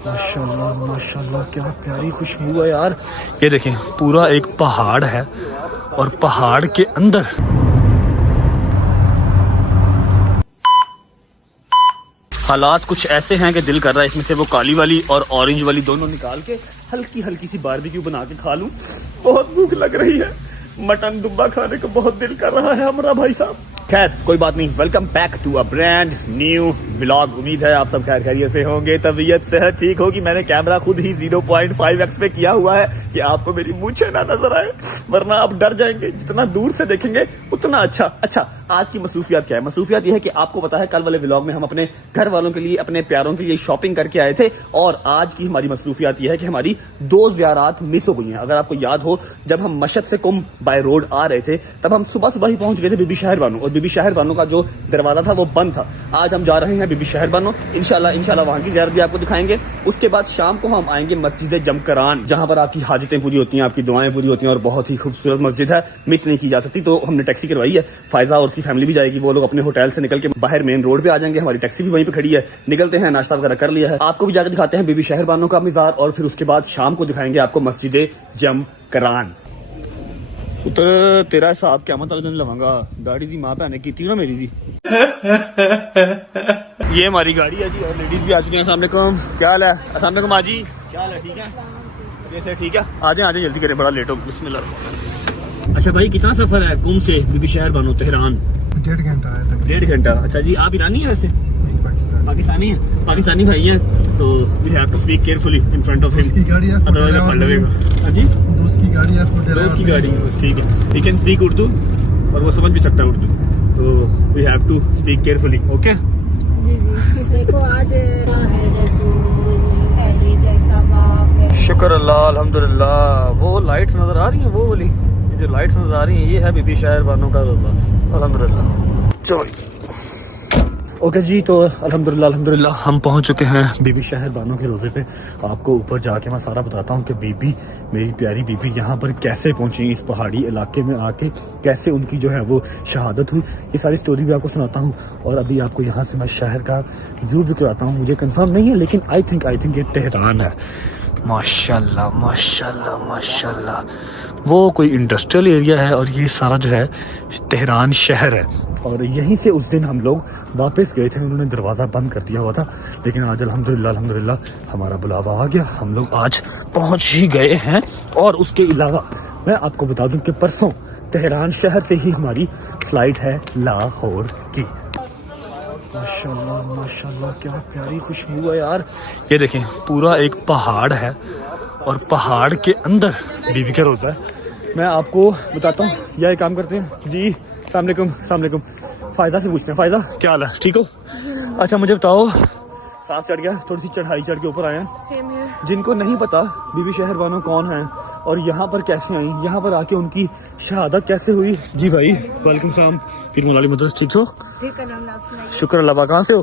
माशाल्लाह माशाल्लाह, क्या प्यारी खुशबू है यार। ये देखें, पूरा एक पहाड़ है और पहाड़ के अंदर हालात कुछ ऐसे हैं कि दिल कर रहा है इसमें से वो काली वाली और ऑरेंज वाली दोनों निकाल के हल्की हल्की सी बारबेक्यू बना के खा लूं। बहुत भूख लग रही है, मटन दुब्बा खाने को बहुत दिल कर रहा है हमारा भाई साहब। खैर कोई बात नहीं, welcome back to a brand new vlog. उम्मीद है आप सब खैर खैरियत से होंगे, तबीयत सेहत ठीक होगी। मैंने कैमरा खुद ही 0.5x पे किया हुआ है कि आपको मेरी मूंछें ना नजर आए, वरना आप डर जाएंगे। जितना दूर से देखेंगे उतना अच्छा। आज की मसरूफियात क्या है? मसरूफियात ये है कि आपको पता है कल वाले व्लॉग में हम अपने घर वालों के लिए, अपने प्यारों के लिए शॉपिंग करके आए थे, और आज की हमारी मसरूफियात ये है कि हमारी 2 ज़ियारात मिस हो गई हैं। अगर आपको याद हो, जब हम मशहद से कुंभ बाय रोड आ रहे थे तब हम सुबह ही पहुंच गए थे बीबी शहर बानो, और बीबी शहर बानो का जो दरवाजा था वो बंद था। आज हम जा रहे हैं बीबी शहर बानो, इंशाल्लाह वहां की ज़ियारत भी आपको दिखाएंगे। उसके बाद शाम को हम आएंगे मस्जिद जमकरान, जहां पर आपकी हाजतें पूरी होती हैं, आपकी दुआएं पूरी होती हैं, और बहुत ही खूबसूरत मस्जिद है, मिस नहीं की जा सकती। तो हमने टैक्सी करवाई है, फायजा और उसकी फैमिली भी जाएगी। वो लोग अपने होटल से निकल के बाहर मेन रोड पे आ जाएंगे, हमारी टैक्सी भी वहीं पे खड़ी है। निकलते हैं, नाश्ता वगैरह कर लिया है, आपको भी जाकर दिखाते हैं बीबी शहर बानो का मज़ार, और फिर उसके बाद शाम को दिखाएंगे आपको मस्जिद जमकरान। पुत्र तेरा हिसाब क्या मतलब दिन लवांगा, गाड़ी दी मां भैन की ना मेरी दी। ये हमारी गाड़ी है जी, और लेडीज भी आ चुकी हैं। अस्सलाम वालेकुम, क्या हाल है? अस्सलाम वालेकुम आजी, क्या हाल है? ठीक है, जैसे ठीक है, आ जाए जल्दी करें, बड़ा लेट हो। बिस्मिल्लाह। अच्छा भाई, कितना सफर है कुंभ से बीबी शहर बानो तेहरान? 1.5 घंटा है तक। 1.5 घंटा। अच्छा जी, आप ईरानी है वैसे? पाकिस्तानी है, पाकिस्तानी भाई है, तो we have to speak carefully in front of him, उसकी गाड़ी है, अदरवाइज आप पढ़ लेगा। हां जी, दोस्त की गाड़ी है, दोस्त की गाड़ी है, बस ठीक है। ही कैन स्पीक उर्दू और वो समझ भी सकता है उर्दू, तो we have to speak carefully. Okay जी देखो आज शुक्र अल्लाह अल्हम्दुलिल्लाह। वो लाइट्स नजर आ रही हैं, वो वाली जो लाइट्स नजर आ रही हैं, ये है बीबी शहर बानो का रोजा। अल्हम्दुलिल्लाह। चलो ओके जी, तो अल्हम्दुलिल्लाह हम पहुंच चुके हैं बीबी शहर बानो के रोजे पे। आपको ऊपर जाके मैं सारा बताता हूँ कि बीबी, मेरी प्यारी बीबी यहाँ पर कैसे पहुंची, इस पहाड़ी इलाके में आके कैसे उनकी जो है वो शहादत हुई। ये सारी स्टोरी भी आपको सुनाता हूँ, और अभी आपको यहाँ से मैं शहर का व्यू भी कराता हूँ। मुझे कंफर्म नहीं है, लेकिन आई थिंक ये तेहरान है। माशाल्लाह माशाल्लाह माशाल्लाह, वो कोई इंडस्ट्रियल एरिया है, और ये सारा जो है तेहरान शहर है। और यहीं से उस दिन हम लोग वापस गए थे, उन्होंने दरवाज़ा बंद कर दिया हुआ था, लेकिन आज अल्हम्दुलिल्लाह हमारा बुलावा आ गया, हम लोग आज पहुंच ही गए हैं। और उसके अलावा मैं आपको बता दूं कि परसों तेहरान शहर से ही हमारी फ्लाइट है लाहौर की। माशाल्लाह माशाल्लाह, क्या प्यारी खुशबू है यार। ये देखें, पूरा एक पहाड़ है और पहाड़ के अंदर बीबी का रोज़ा है। मैं आपको बताता हूँ, यह काम करते हैं जी। अस्सलाम वालेकुम। फायदा से पूछते हैं, फायदा क्या हाल है, ठीक हो? अच्छा मुझे बताओ, सांस चढ़ गया, थोड़ी सी चढ़ाई चढ़ के ऊपर आए हैं। जिनको नहीं पता बीबी शहर बानो कौन है और यहाँ पर कैसे आई, यहाँ पर आके उनकी शहादत कैसे हुई। जी भाई वालेकुम सलाम, फिर मौलाली मदद, ठीक हो? शुक्र अल्लाह। कहाँ से हो?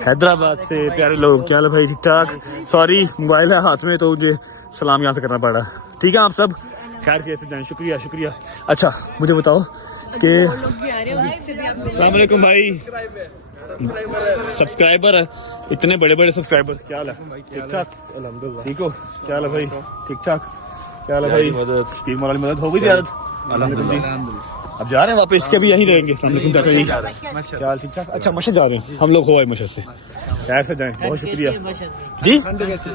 हैदराबाद से। प्यारे लोग, क्या हाल है भाई, ठीक ठाक? सॉरी मोबाइल है हाथ में, तो मुझे सलाम यहाँ से करना पड़ा। ठीक है, आप सब खैर कैसे जाएं? शुक्रिया। अच्छा मुझे बताओ कि अस्सलाम वालेकुम भाई, सब्सक्राइबर है, इतने बड़े सब्सक्राइबर, क्या हाल है? ठीक ठाक अल्हम्दुलिल्लाह। ठीक हो? क्या हाल है भाई? ठीक ठाक। क्या हाल है भाई? मदद हो गई ज़ियारत? अल्हम्दुलिल्लाह। अब जा रहे हैं वापस के, भी यहीं रहेंगे? क्या हाल, ठीक ठाक? अच्छा मशहद जा रहे हैं हम लोग, हो मशहद से, खैर से जाएं। बहुत शुक्रिया जी।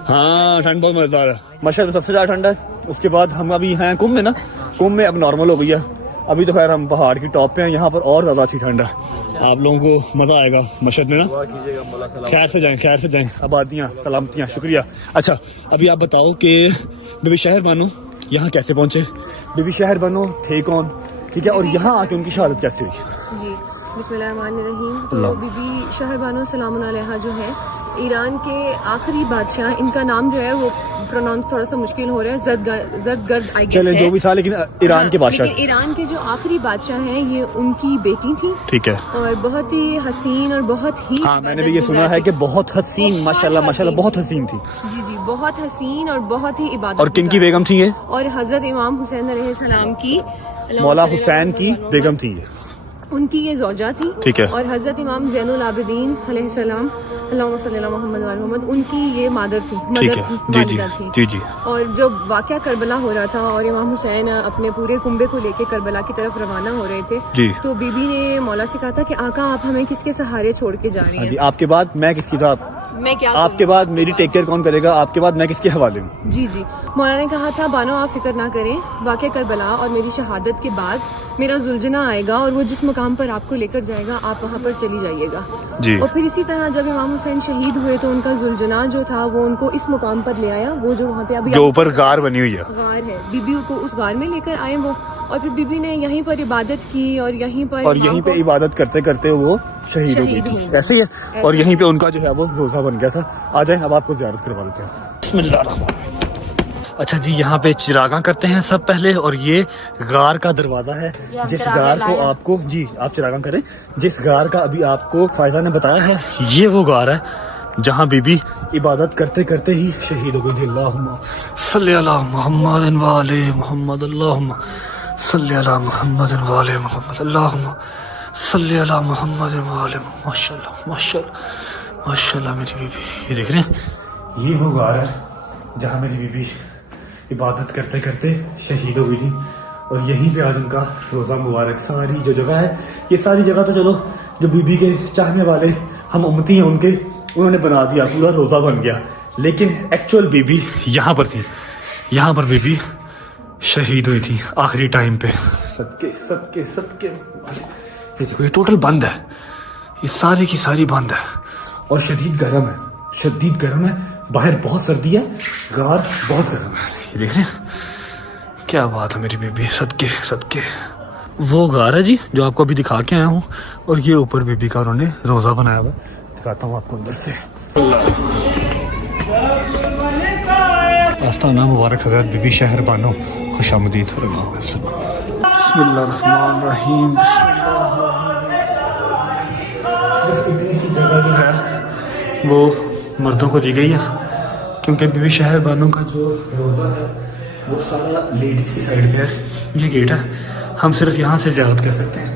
हाँ ठंड बहुत मजेदार है, मशहद में सबसे ज्यादा ठंड है। उसके बाद हम अभी हैं कुंभ में ना, कुंभ में अब नॉर्मल हो गई है, अभी तो खैर हम पहाड़ की टॉप पे हैं, यहाँ पर और ज्यादा अच्छी ठंड है। आप लोगों को मजा आएगा मशहद में ना। खैर से जाएं। आबादियाँ सलामतियाँ, शुक्रिया। अच्छा अभी आप बताओ कि बीबी शहर बानो यहाँ कैसे पहुँचे? बीबी शहर बानो थे कौन, ठीक है, और यहाँ आके उनकी शहादत कैसे हुई? जी बिस्मिल्लाहिर्रहमानिर्रहीम। तो बीबी शहर बानो सलामुन अलैहा जो है ईरान के आखिरी बादशाह, इनका नाम जो है वो प्रोनाउंस थोड़ा सा मुश्किल हो रहा है, जरदगर्द आई गेस है, जो भी था, लेकिन ईरान के बादशाह, ईरान के जो आखिरी बादशाह हैं, ये उनकी बेटी थी, ठीक है, और बहुत ही हसीन और बहुत ही, हाँ मैंने भी ये सुना है कि बहुत हसीन, माशाल्लाह बहुत हसीन थी। जी बहुत हसीन और बहुत ही इबादत। और किन की बेगम थी ये? और हजरत इमाम हुसैन अलैहिस्सलाम की, मौला हुसैन की बेगम थी, उनकी ये ज़ौजा थी, ठीक है। और हजरत इमाम ज़ैनुल आबिदीन अलैहिस्सलाम अल्लाहुम्मा सल्ली अला मुहम्मद व अला मोहम्मद, उनकी ये मादर थी, ठीक मदर है, थी, जी जी वालिदा थी। जी जी। और जब वाक़या करबला हो रहा था और इमाम हुसैन अपने पूरे कुंबे को लेके करबला की तरफ रवाना हो रहे थे, जी। तो बीबी ने मौला से कहा था कि आका आप हमें किसके सहारे छोड़ के जा रही हाँ जी, हैं? आपके बाद मैं किसकी था? मैं क्या आपके करूं? बाद मेरी टेक केयर कौन करेगा? आपके बाद मैं किसके हवाले हूँ? जी जी। मौला ने कहा था बानो आप फिक्र ना करें, वाक़या करबला और मेरी शहादत के बाद मेरा जुलझना आएगा और वो जिस मुकाम पर आपको लेकर जाएगा आप वहाँ पर चली जाइएगा। जी। और फिर इसी तरह जब इमाम हुसैन शहीद हुए तो उनका जुलझना जो था वो उनको इस मुकाम पर ले आया, वो जो वहाँ पे अभी जो ऊपर गार बनी हुई है, गार है, बीबी को उस गार में लेकर आए वो, और फिर बीबी ने यहीं पर इबादत की और यहीं पर यहीं पे इबादत करते करते वो शहीद हो गई थी। ऐसे ही है। और यहीं पे उनका जो है वो रोजा बन गया था। आ जाए अब आपको ज़ियारत करवा देते हैं। बिस्मिल्लाह। अच्छा जी, यहाँ पे चिरागा करते हैं सब पहले, और ये गार का दरवाजा है जिस गार को आपको, जी आप चिरागा करें, जिस गार का अभी आपको फायजा ने बताया है, ये वो गार है जहाँ बीबी इबादत करते करते ही शहीद हो गई थी। अल्लाहुम्मा सल्ली अला मुहम्मद व आले मुहम्मद, अल्लाहुम्मा सल्ली अला मुहम्मद व आले मुहम्मद, अल्लाहुम्मा सल्ली अला मुहम्मद व आले। माशाल्लाह माशाल्लाह माशाल्लाह मेरी बीबी, ये देख रहे हैं, ये वो गार है जहाँ मेरी बीबी इबादत करते करते शहीद हो गई थी। और यहीं पे आज उनका रोज़ा मुबारक, सारी जो जगह है, ये सारी जगह तो चलो जो बीबी के चाहने वाले हम उम्मती हैं उनके, उन्होंने बना दिया, पूरा रोज़ा बन गया, लेकिन एक्चुअल बीबी यहाँ पर थी, यहाँ पर बीबी शहीद हुई थी आखिरी टाइम पे। सदके सदके सदके। ये देखो, ये टोटल बंद है, ये सारी की सारी बंद है और शदीद गर्म है, शदीद गर्म है, बाहर बहुत सर्दी है, गार बहुत गर्म है। ये देख रहे हैं, क्या बात है मेरी बीबी, सदके सदके। वो गार है जी जो आपको अभी दिखा के आया हूँ, और ये ऊपर बीबी का उन्होंने रोज़ा बनाया हुआ, दिखाता हूँ आपको अंदर से। आस्ताना मुबारक हज़रत बीबी शहर बानो, खुशामदीद। बिस्मिल्लाहिर्रहमानिर्रहीम। सिर्फ इतनी सी जगह जो है वो मर्दों को दी गई है, क्योंकि बीबी शहर बानो का जो रोज़ा है वो सारा लेडीज़ की साइड पे है। ये गेट है, हम सिर्फ यहाँ से ज़ियारत कर सकते हैं,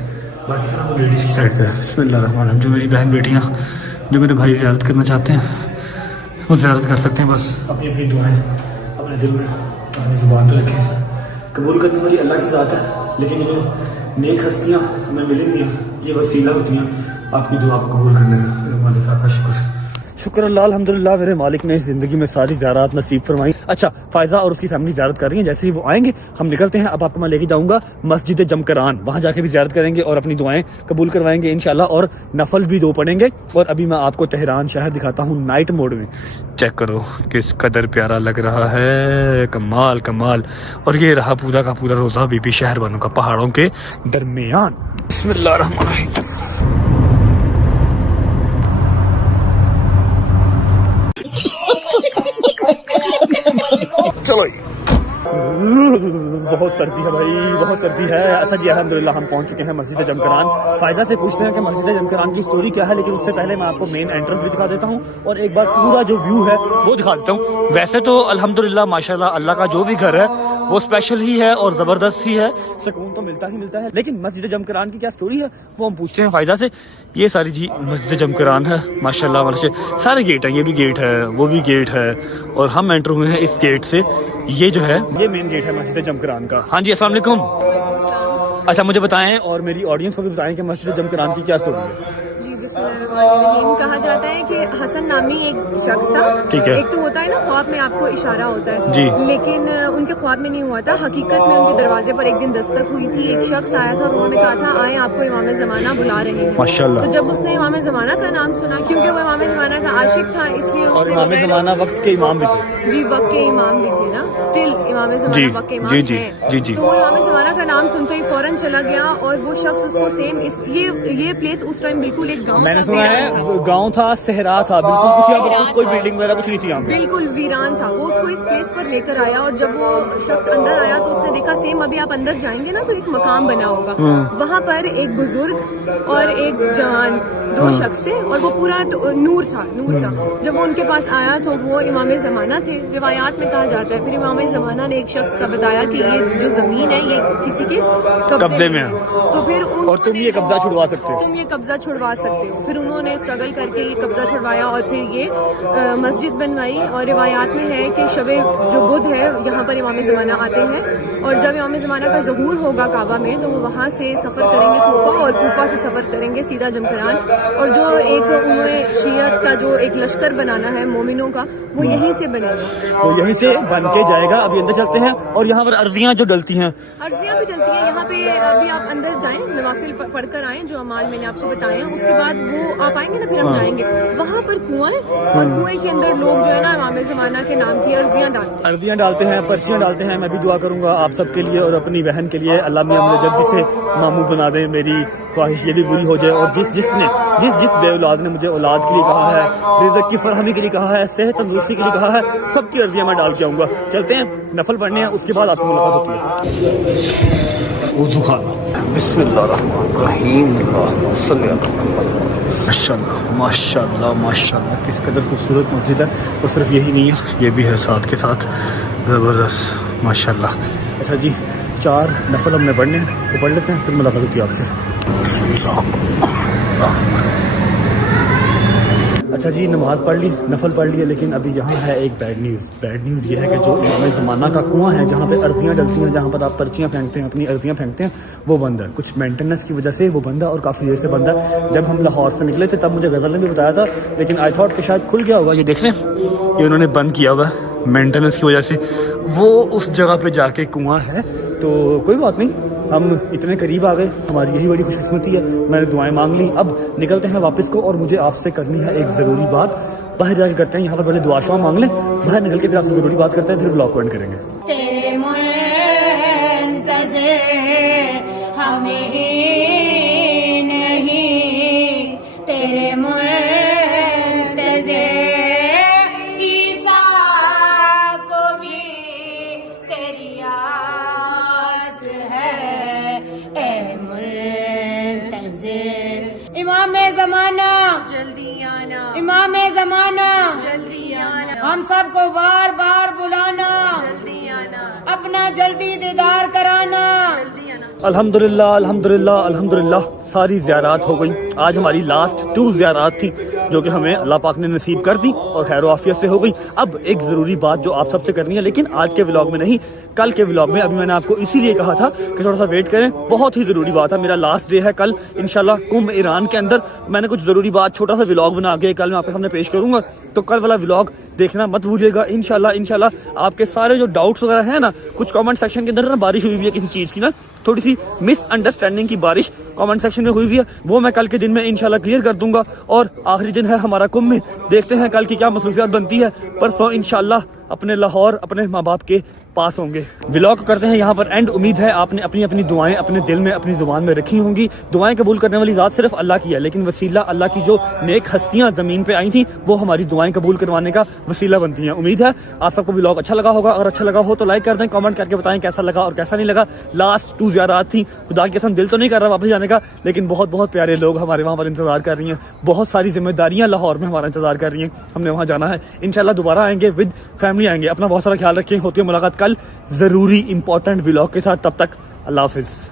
बाकी सारा वो लेडीज़ की साइड पे है। बिस्मिल्लाहिर्रहमानिर्रहीम। जो मेरी बहन बेटियाँ, जो मेरे भाई ज़ियारत करना चाहते हैं वो ज़ियारत कर सकते हैं, बस अपनी अपनी दुआएं अपने दिल में अपनी ज़ुबान पर रखें। कबूल करने वाली अल्लाह की ज़ात है, लेकिन जो नेक हस्तियाँ हमें मिलेंगी, ये वसीला होती हैं आपकी दुआ को कबूल करने में। मेरे मालिक आपका शुक्र, शुक्र अल्लाह, अल्हम्दुलिल्लाह मेरे मालिक ने ज़िंदगी में सारी ज़ियारत नसीब फरमाई। अच्छा, फ़ायज़ा और उसकी फैमिली ज़ियारत कर रही हैं, जैसे ही वो आएंगे हम निकलते हैं। अब आपको मैं लेके जाऊंगा मस्जिद जमकरान, वहाँ जाके भी ज़ियारत करेंगे और अपनी दुआएं कबूल करवाएंगे इंशाल्लाह, और नफल भी 2 पढ़ेंगे। और अभी मैं आपको तेहरान शहर दिखाता हूँ नाइट मोड में। चेक करो किस कदर प्यारा लग रहा है, कमाल कमाल। और ये रहा पूरा का पूरा रोज़ा बीबी शहर बानो का, पहाड़ों के दरमियान। बिस्मिल्लाहिर्रहमानिर्रहीम। चलो, बहुत सर्दी है भाई, बहुत सर्दी है। अच्छा जी, अल्हम्दुलिल्लाह हम पहुंच चुके हैं मस्जिद जमकरान। फायदा से पूछते हैं कि मस्जिद जमकरान की स्टोरी क्या है, लेकिन उससे पहले मैं आपको मेन एंट्रेंस भी दिखा देता हूं और एक बार पूरा जो व्यू है वो दिखा देता हूं। वैसे तो अल्हम्दुलिल्लाह माशाल्लाह अल्लाह का जो भी घर है वो स्पेशल ही है और ज़बरदस्त ही है, सुकून तो मिलता ही मिलता है। लेकिन मस्जिद जमकरान की क्या स्टोरी है वो हम पूछते हैं फायदा से। ये सारी जी मस्जिद जमकरान है माशाल्लाह, माशाल्लाह सारे गेट हैं, ये भी गेट है, वो भी गेट है, और हम एंटर हुए हैं इस गेट से। ये जो है ये मेन गेट है मस्जिद जमकरान का। हाँ जी, अस्सलाम वालेकुम। अच्छा, मुझे बताएं और मेरी ऑडियंस को भी बताएं कि मस्जिद जमकरान की क्या स्टोरी है। कहा जाता है कि हसन नामी एक शख्स था, ठीक है। एक तो होता है ना ख्वाब में आपको इशारा होता है जी, लेकिन उनके ख्वाब में नहीं हुआ था, हकीकत में उनके दरवाजे पर एक दिन दस्तक हुई थी। एक शख्स आया था, उन्होंने कहा था आए आपको इमाम ज़माना बुला रहे हैं। माशाल्लाह। तो जब उसने इमाम ज़माना का नाम सुना, क्योंकि वो इमाम ज़माना का आशिक था, इसलिए और इमाम ज़माना वक्त के इमाम भी थे। जी, वक्त के इमाम भी थे ना, स्टिल इमाम ज़माना वक्त के इमाम जी जी हैं। जी। तो वो इमाम ज़माना का नाम सुनते ही फौरन चला गया, और वो शख्स उसको सेम ये प्लेस उस टाइम बिल्कुल एक गाँव, मैंने सुना है गाँव था, सहरा था, बिल्कुल कुछ यहाँ पर कोई बिल्डिंग वगैरह कुछ नहीं थी यहाँ पे, बिल्कुल वीरान था। वो उसको इस प्लेस पर लेकर आया, और जब वो शख्स अंदर आया तो उसने देखा सेम अभी आप अंदर जाएंगे ना तो एक मकाम बना होगा, वहाँ पर एक बुजुर्ग और एक जवान 2 शख्स थे और वो पूरा नूर था। जब वो उनके पास आया तो वो इमाम ज़माना थे, रिवायात में कहा जाता है। फिर इमाम ज़माना ने एक शख्स का बताया कि ये जो ज़मीन है ये किसी के कब्जे में है, तो फिर और तुम ये कब्जा छुड़वा सकते हो, तुम ये कब्जा छुड़वा सकते हो। फिर उन्होंने स्ट्रगल करके ये कब्जा छुड़वाया और फिर ये मस्जिद बनवाई। और रिवायात में है कि शबे जो बुध है यहाँ पर इमाम ज़माना आते हैं, और जब इमाम ज़माना का ज़हूर होगा काबा में तो वो वहाँ से सफ़र करेंगे कूफा, और कूफा से सफ़र करेंगे सीधा जमकरान। और जो एक उन्होंने शियत का जो एक लश्कर बनाना है मोमिनों का, वो यहीं से बनेगा, वो यहीं से बन के जाएगा। अभी अंदर चलते हैं और यहाँ पर अर्जियाँ जो डलती हैं, अर्जियाँ भी चलती हैं यहाँ पे। अभी आप अंदर जाएं, नवाफिल पढ़कर आएँ जो अमाल मैंने आपको बताए हैं, उसके बाद वो आप आएंगे ना, फिर हम जाएंगे वहाँ पर कुआं है, और कुएं के अंदर लोग जो है ना इमाम ज़माना के नाम की अर्जियाँ डालते हैं, पर्चियाँ डालते हैं। मैं भी दुआ करूँगा आप सबके लिए और अपनी बहन के लिए, अल्लाह मियां मुझे जल्दी से मामू बना दे, मेरी ख्वाहिश ये भी पूरी हो जाए। और जिस बे औलाद ने मुझे औलाद के लिए कहा है, रिज़्क़ की फरहमी के लिए कहा है, सेहत तंदुरुस्ती के लिए कहा है, सबकी अर्जियाँ मैं डाल के आऊँगा। चलते हैं नफल पढ़ने हैं, उसके बाद आपसे मुलाकात होती है। वुज़ू खाना, बिस्मिल्लाहिर्रहमानिर्रहीम, अल्लाहुम्मा सल्लि अला मुहम्मद। माशाल्लाह माशाल्लाह माशाल्लाह, किस कदर खूबसूरत मस्जिद है। और सिर्फ यही नहीं है, ये भी है साथ के साथ, ज़बरदस्त माशाल्लाह। अच्छा जी, 4 नफल हमने पढ़ने हैं, तो पढ़ लेते हैं, फिर मुलाकात होती है आपसे। अच्छा जी, नमाज़ पढ़ ली, नफल पढ़ लिया, लेकिन अभी यहाँ है एक बैड न्यूज़ ये है कि जो इमाम ज़माना का कुआं है जहाँ पे अर्जियाँ डलती हैं, जहाँ पर आप पर्चियाँ फेंकते हैं, अपनी अर्जियाँ फेंकते हैं, वो बंद है। कुछ मेंटेनेंस की वजह से वो बंद है और काफ़ी देर से बंद है। जब हम लाहौर से निकले थे तब मुझे गज़ल ने भी बताया था, लेकिन आई थॉट कि शायद खुल गया होगा। ये देख लें, ये उन्होंने बंद किया हुआ है मेंटेनेंस की वजह से। वो उस जगह पर जाके कुआं है, तो कोई बात नहीं, हम इतने करीब आ गए, हमारी यही बड़ी खुशकिस्मती है। मैंने दुआएं मांग ली, अब निकलते हैं वापस को, और मुझे आपसे करनी है एक ज़रूरी बात। बाहर जाके करते हैं, यहाँ पर पहले दुआ शुआ मांग लें, बाहर निकल के फिर आपसे ज़रूरी बात करते हैं, फिर ब्लॉग एंड करेंगे। तेरे मुंतज़िर हमें नहीं, तेरे मुंतज़िर ईसा को भी तेरी आस है। ए मुंतज़िर इमाम ज़माना जल्दी आना, इमाम ज़माना जल्दी आना, हम सबको बार बार बुलाना, जल्दी आना, अपना जल्दी दीदार कराना। जल्दी आना। अल्हम्दुलिल्लाह अल्हम्दुलिल्लाह अल्हम्दुलिल्लाह, सारी ज़ियारात हो गई। आज हमारी लास्ट 2 ज़ियारात थी जो कि हमें अल्लाह पाक ने नसीब कर दी और खैर आफियत से हो गई। अब एक ज़रूरी बात जो आप सबसे करनी है, लेकिन आज के व्लॉग में नहीं, कल के व्लॉग में। अभी मैंने आपको इसीलिए कहा था कि थोड़ा सा वेट करें, बहुत ही ज़रूरी बात है। मेरा लास्ट डे है कल इंशाल्लाह कुंभ ईरान के अंदर। मैंने कुछ ज़रूरी बात, छोटा सा व्लॉग बना के कल मैं आपके सामने पेश करूँगा, तो कल वाला व्लॉग देखना मत भूलिएगा। इंशाल्लाह आपके सारे जो डाउट्स वगैरह हैं ना, कुछ कमेंट सेक्शन के अंदर ना बारिश हुई हुई है किसी चीज़ की, ना थोड़ी सी मिसअंडरस्टैंडिंग की बारिश कमेंट सेक्शन में हुई हुई है, वो मैं कल के दिन में इंशाल्लाह क्लियर कर दूंगा। और आखिरी दिन है हमारा कुंभ में, देखते हैं कल की क्या मसरूफियात बनती है। परसों इंशाल्लाह अपने लाहौर अपने माँ बाप के पास होंगे। व्लॉग करते हैं यहाँ पर एंड। उम्मीद है आपने अपनी अपनी दुआएं अपने दिल में अपनी जुबान में रखी होंगी। दुआएं कबूल करने वाली ज़ात सिर्फ अल्लाह की है, लेकिन वसीला अल्लाह की जो नेक हस्तियां ज़मीन पे आई थी वो हमारी दुआएं कबूल करवाने का वसीला बनती हैं। उम्मीद है आप सबको व्लॉग अच्छा लगा होगा। अगर अच्छा लगा हो तो लाइक कर दें, कमेंट करके बताएं कैसा लगा और कैसा नहीं लगा। लास्ट 2 ज़ियारात थी, खुदा की कसम दिल तो नहीं कर रहा वापस जाने का, लेकिन बहुत बहुत प्यारे लोग हमारे वहाँ पर इंतजार कर रही हैं। बहुत सारी जिम्मेदारियाँ लाहौर में हमारा इंतजार कर रही हैं, हमने वहाँ जाना है। इंशाल्लाह दोबारा आएंगे, विद फैमिली आएंगे। अपना बहुत सारा ख्याल रखें, होती है मुलाकात कल ज़रूरी इंपॉर्टेंट व्लॉग के साथ। तब तक अल्लाह हाफिज़।